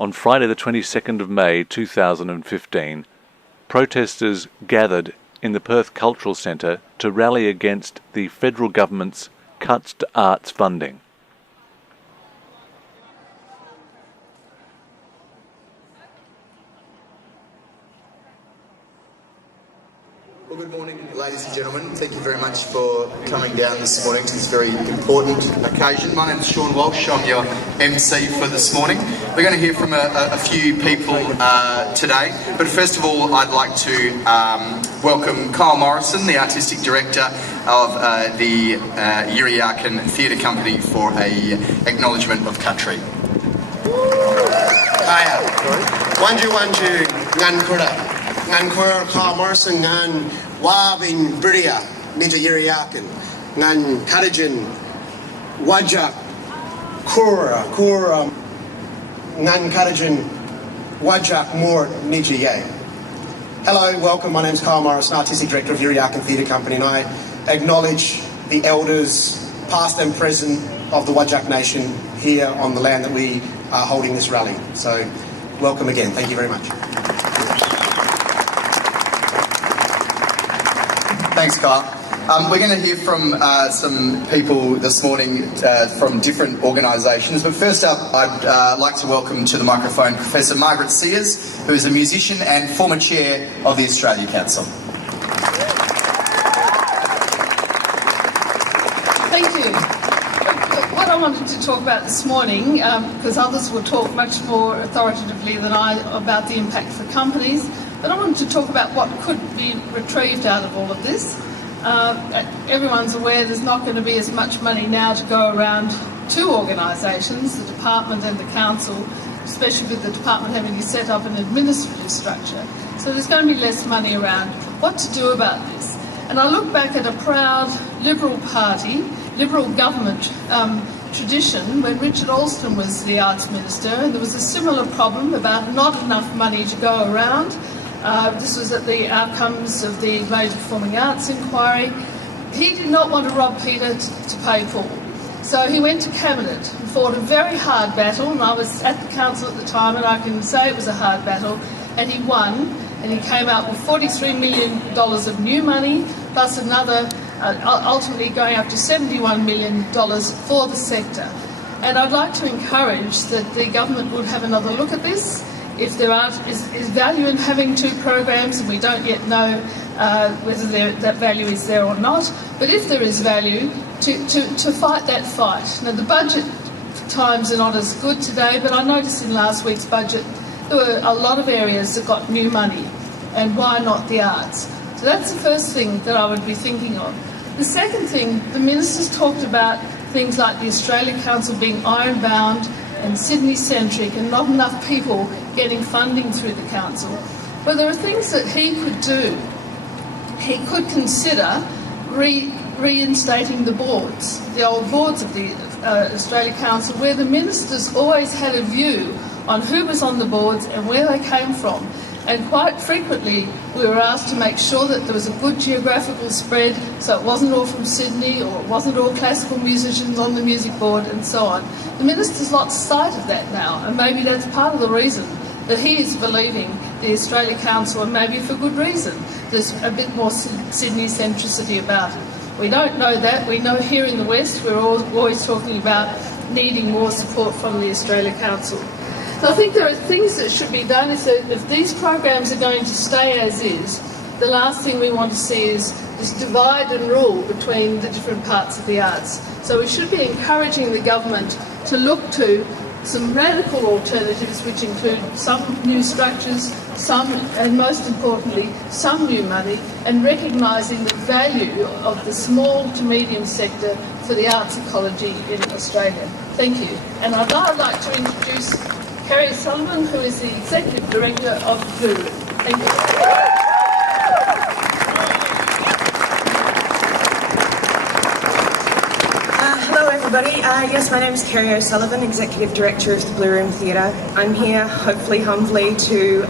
On Friday the 22nd of May 2015, protesters gathered in the Perth Cultural Centre to rally against the federal government's cuts to arts funding. Well, good morning, ladies and gentlemen. Thank you very much for coming down this morning to this very important occasion. My name is Sean Walsh. I'm your MC for this morning. We're going to hear from a few people today, but first of all, I'd like to welcome Kyle Morrison, the Artistic Director of the Yirrayakan Theatre Company, for a acknowledgement of country. Kaya. Wanju, Ngankura. Ngan Kyle Morrison, Ngan Wabin Bridia, Ninja Yirrayakan, Ngan Karajan, Wajak, Kura, Ngan Karajan, Wajak, Moor, Ninja Yay. Hello, welcome. My name's Kyle Morrison, Artistic Director of Yirrayakan Theatre Company, and I acknowledge the elders, past and present, of the Wajak Nation here on the land that we are holding this rally. So, welcome again. Thank you very much. Thanks, Kyle. We're going to hear from some people this morning from different organisations, but first up I'd like to welcome to the microphone Professor Margaret Sears, who is a musician and former chair of the Australia Council. Thank you. What I wanted to talk about this morning, because others will talk much more authoritatively than I about the impact for companies, but I wanted to talk about what could be retrieved out of all of this. Everyone's aware there's not going to be as much money now to go around two organisations, the Department and the Council, especially with the Department having to set up an administrative structure. So there's going to be less money around. What to do about this? And I look back at a proud Liberal Party, Liberal government tradition when Richard Alston was the Arts Minister, and there was a similar problem about not enough money to go around. This was at the outcomes of the Major Performing Arts Inquiry. He did not want to rob Peter to pay Paul. So he went to Cabinet and fought a very hard battle, and I was at the council at the time, and I can say it was a hard battle, and he won, and he came out with $43 million of new money, plus another, ultimately going up to $71 million for the sector. And I'd like to encourage that the government would have another look at this. If there is value in having two programs, and we don't yet know whether that value is there or not, but if there is value, to fight that fight. Now, the budget times are not as good today, but I noticed in last week's budget there were a lot of areas that got new money, and why not the arts? So that's the first thing that I would be thinking of. The second thing, the ministers talked about things like the Australia Council being ironbound and Sydney-centric and not enough people getting funding through the council. Well, there are things that he could do. He could consider reinstating the boards, the old boards of the Australia Council, where the ministers always had a view on who was on the boards and where they came from. And quite frequently we were asked to make sure that there was a good geographical spread, so it wasn't all from Sydney, or it wasn't all classical musicians on the music board, and so on. The minister's lost sight of that now, and maybe that's part of the reason that he is believing the Australia Council, and maybe for good reason, there's a bit more Sydney centricity about it. We don't know that. We know here in the West we're always talking about needing more support from the Australia Council. So I think there are things that should be done. If these programs are going to stay as is, the last thing we want to see is this divide and rule between the different parts of the arts. So we should be encouraging the government to look to some radical alternatives, which include some new structures, some, and most importantly, some new money, and recognising the value of the small to medium sector for the arts ecology in Australia. Thank you. And I'd now like to introduce Kerry Sullivan, who is the Executive Director of Blue Room. Thank you. Hello everybody, yes, my name is Kerry O'Sullivan, Executive Director of the Blue Room Theatre. I'm here, hopefully humbly, to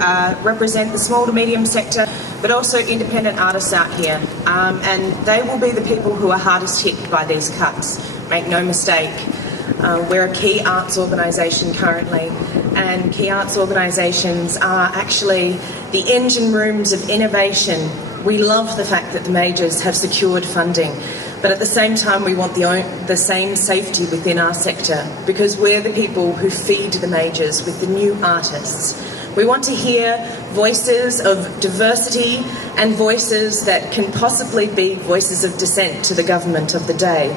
represent the small to medium sector, but also independent artists out here. And they will be the people who are hardest hit by these cuts, make no mistake. We're a key arts organisation currently, and key arts organisations are actually the engine rooms of innovation. We love the fact that the majors have secured funding, but at the same time we want the same safety within our sector, because we're the people who feed the majors with the new artists. We want to hear voices of diversity and voices that can possibly be voices of dissent to the government of the day.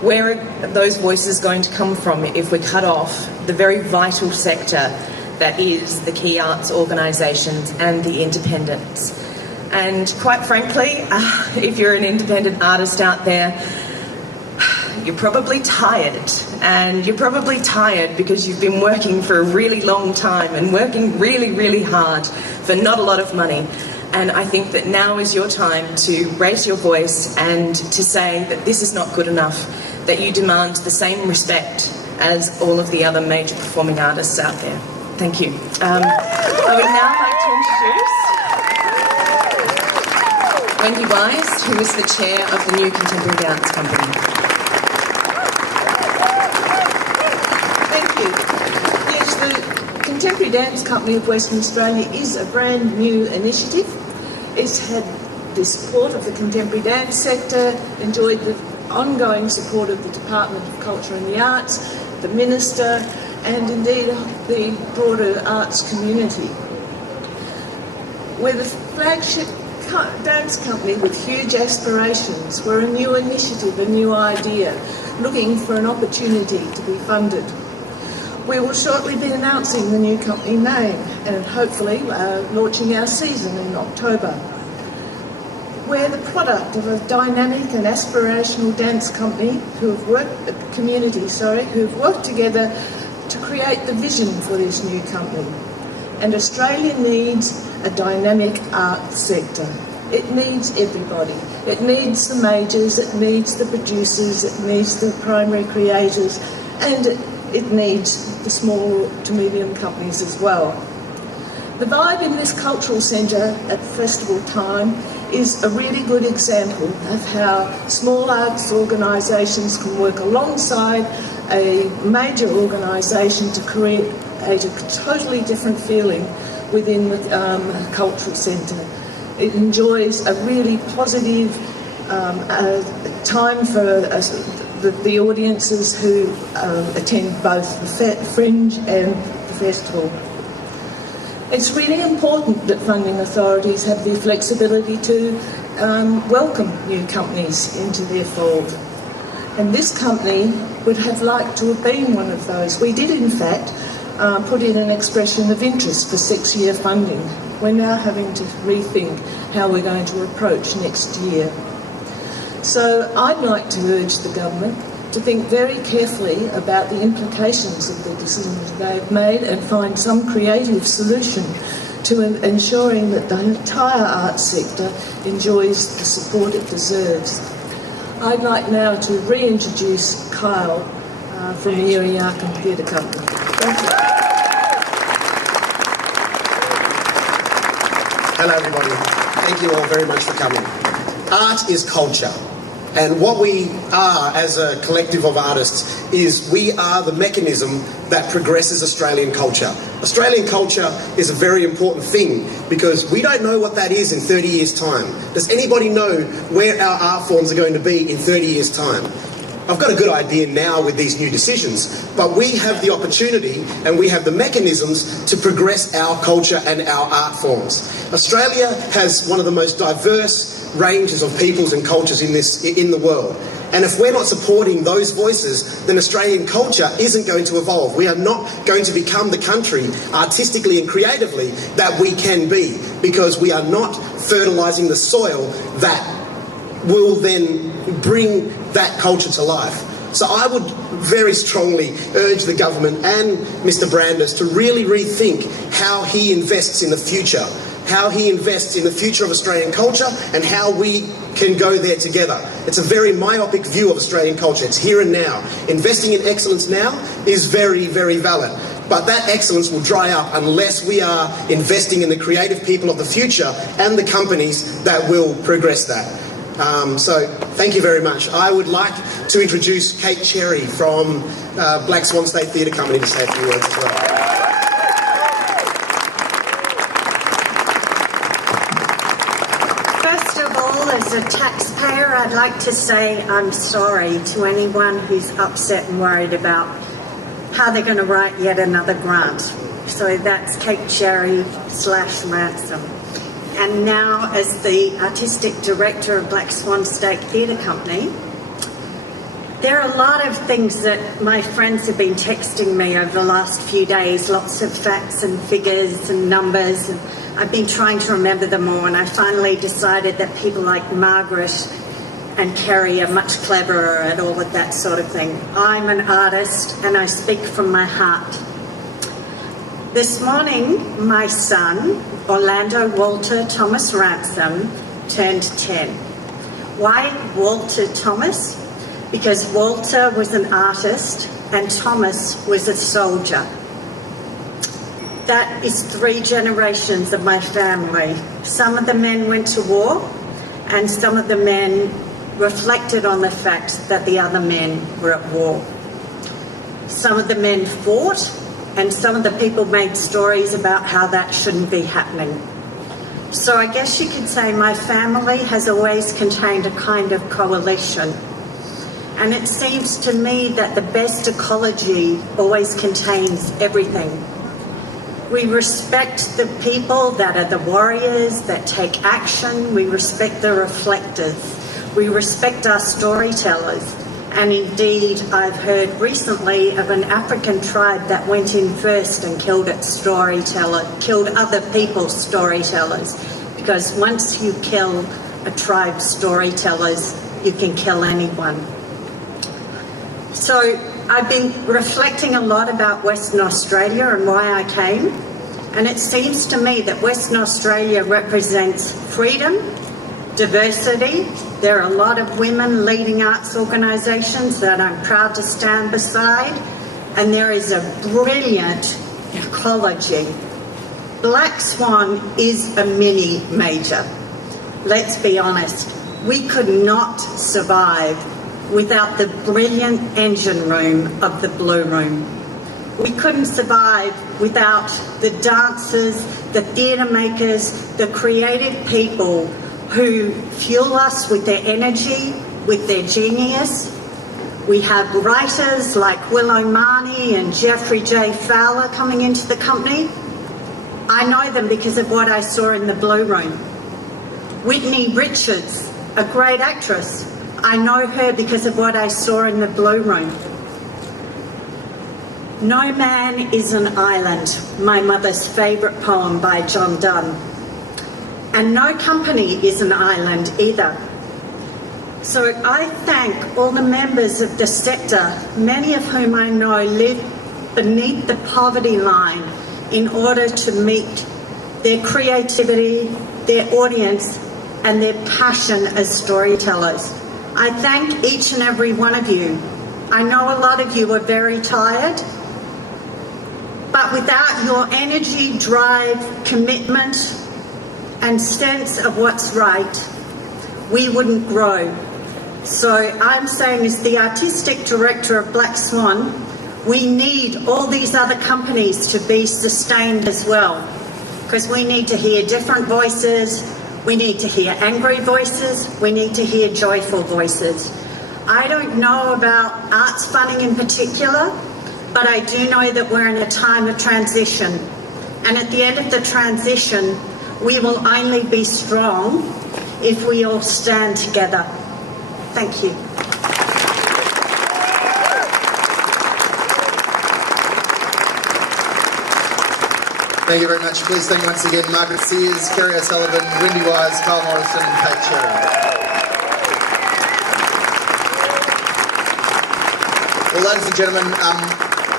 Where are those voices going to come from if we cut off the very vital sector that is the key arts organisations and the independents? And quite frankly, if you're an independent artist out there, you're probably tired. And you're probably tired because you've been working for a really long time and working really, really hard for not a lot of money. And I think that now is your time to raise your voice and to say that this is not good enough, that you demand the same respect as all of the other major performing artists out there. Thank you. I would now like to introduce Wendy Wise, who is the chair of the new Contemporary Dance Company. Yes, the Contemporary Dance Company of Western Australia is a brand new initiative. It's had the support of the contemporary dance sector, enjoyed the ongoing support of the Department of Culture and the Arts, the Minister, and indeed the broader arts community. We're the flagship dance company with huge aspirations. We're a new initiative, a new idea, looking for an opportunity to be funded. We will shortly be announcing the new company name and hopefully launching our season in October. We're the product of a dynamic and aspirational dance company who have worked together to create the vision for this new company. And Australia needs a dynamic art sector. It needs everybody. It needs the majors, it needs the producers, it needs the primary creators, and it needs the small to medium companies as well. The vibe in this cultural centre at festival time is a really good example of how small arts organisations can work alongside a major organisation to create a totally different feeling within the cultural centre. It enjoys a really positive time for the audiences who attend both the Fringe and the festival. It's really important that funding authorities have the flexibility to welcome new companies into their fold. And this company would have liked to have been one of those. We did, in fact, put in an expression of interest for 6-year funding. We're now having to rethink how we're going to approach next year. So I'd like to urge the government to think very carefully about the implications of the decisions they've made and find some creative solution to ensuring that the entire arts sector enjoys the support it deserves. I'd like now to reintroduce Kyle from the Yuriyakan Theatre Company. Thank you. Hello everybody, thank you all very much for coming. Art is culture, and what we are as a collective of artists is we are the mechanism that progresses Australian culture. Australian culture is a very important thing because we don't know what that is in 30 years' time. Does anybody know where our art forms are going to be in 30 years' time? I've got a good idea now with these new decisions, but we have the opportunity and we have the mechanisms to progress our culture and our art forms. Australia has one of the most diverse ranges of peoples and cultures in the world. And if we're not supporting those voices, then Australian culture isn't going to evolve. We are not going to become the country, artistically and creatively, that we can be, because we are not fertilising the soil that will then bring that culture to life. So I would very strongly urge the government and Mr. Brandis to really rethink how he invests in the future, of Australian culture and how we can go there together. It's a very myopic view of Australian culture. It's here and now. Investing in excellence now is very, very valid. But that excellence will dry up unless we are investing in the creative people of the future and the companies that will progress that. So thank you very much. I would like to introduce Kate Cherry from Black Swan State Theatre Company to say a few words as well. I'd like to say I'm sorry to anyone who's upset and worried about how they're going to write yet another grant. So that's Kate Cherry / Ransom. And now, as the Artistic Director of Black Swan State Theatre Company, there are a lot of things that my friends have been texting me over the last few days, lots of facts and figures and numbers, and I've been trying to remember them all, and I finally decided that people like Margaret and Kerry are much cleverer at all of that sort of thing. I'm an artist and I speak from my heart. This morning, my son, Orlando Walter Thomas Ransom, turned 10. Why Walter Thomas? Because Walter was an artist and Thomas was a soldier. That is 3 generations of my family. Some of the men went to war and some of the men reflected on the fact that the other men were at war. Some of the men fought and some of the people made stories about how that shouldn't be happening. So I guess you could say my family has always contained a kind of coalition. And it seems to me that the best ecology always contains everything. We respect the people that are the warriors, that take action. We respect the reflectors. We respect our storytellers. And indeed, I've heard recently of an African tribe that went in first and killed its storyteller, killed other people's storytellers. Because once you kill a tribe's storytellers, you can kill anyone. So I've been reflecting a lot about Western Australia and why I came, and it seems to me that Western Australia represents freedom, diversity. There are a lot of women leading arts organisations that I'm proud to stand beside, and there is a brilliant ecology. Black Swan is a mini major. Let's be honest, we could not survive without the brilliant engine room of the Blue Room. We couldn't survive without the dancers, the theatre makers, the creative people who fuel us with their energy, with their genius. We have writers like Willow Marnie and Jeffrey J. Fowler coming into the company. I know them because of what I saw in the Blue Room. Whitney Richards, a great actress. I know her because of what I saw in the Blue Room. No man is an island, my mother's favourite poem by John Donne. And no company is an island either. So I thank all the members of the sector, many of whom I know live beneath the poverty line in order to meet their creativity, their audience, and their passion as storytellers. I thank each and every one of you. I know a lot of you are very tired, but without your energy, drive, commitment, and sense of what's right, we wouldn't grow. So I'm saying, as the Artistic Director of Black Swan, we need all these other companies to be sustained as well, because we need to hear different voices. We need to hear angry voices. We need to hear joyful voices. I don't know about arts funding in particular, but I do know that we're in a time of transition. And at the end of the transition, we will only be strong if we all stand together. Thank you. Thank you very much. Please thank once again Margaret Sears, Kerry O'Sullivan, Wendy Wise, Carl Morrison and Kate Cherry. Well, ladies and gentlemen,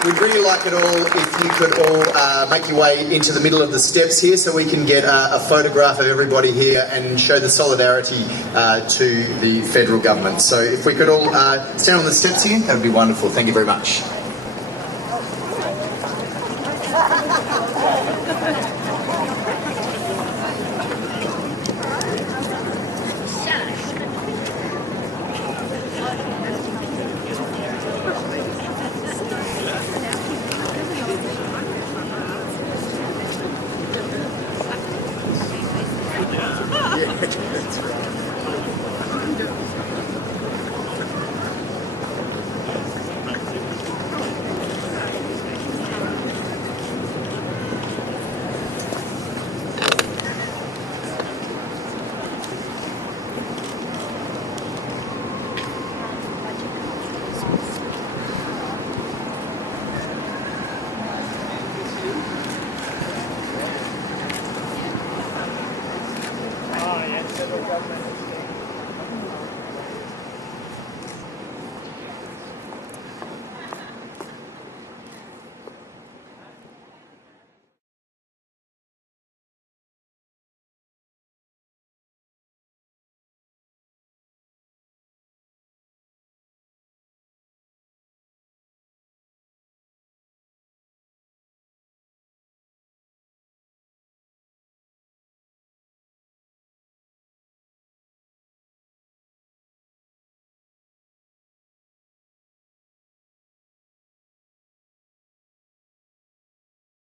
we'd really like it all if you could all make your way into the middle of the steps here so we can get a photograph of everybody here and show the solidarity to the federal government. So if we could all stand on the steps here, that would be wonderful. Thank you very much.